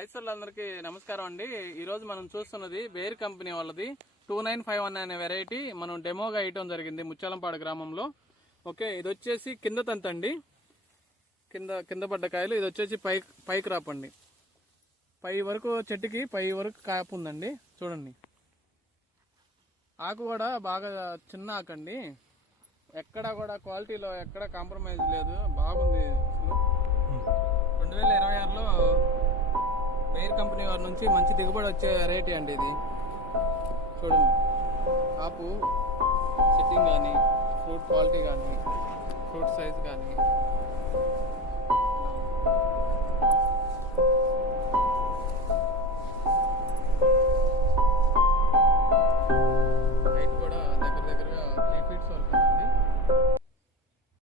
రైతులందరికీ నమస్కారం అండి. ఈ రోజు మనం చూస్తున్నది బేర్ కంపెనీ వాళ్ళది 2951 అనే వెరైటీ మనం డెమోగా వేయటం జరిగింది ముచ్చాలంపాడు గ్రామంలో. ఓకే, ఇది వచ్చేసి కింద తంతండి, కింద పడ్డ కాయలు. ఇది వచ్చేసి పై క్రాప్ అండి. పై వరకు చెట్టుకి పై వరకు కాపు ఉందండి. చూడండి, ఆకు కూడా బాగా చిన్న ఆకండి. ఎక్కడ కూడా క్వాలిటీలో ఎక్కడ కాంప్రమైజ్ లేదు, బాగుంది. అసలు 2026లో బేర్ కంపెనీ వారి నుంచి మంచి దిగుబడి వచ్చే వెరైటీ అండి ఇది. చూడండి, కాపు సెట్టింగ్ కానీ, ఫ్రూట్ క్వాలిటీ కానీ, ఫ్రూట్ సైజ్ కానీ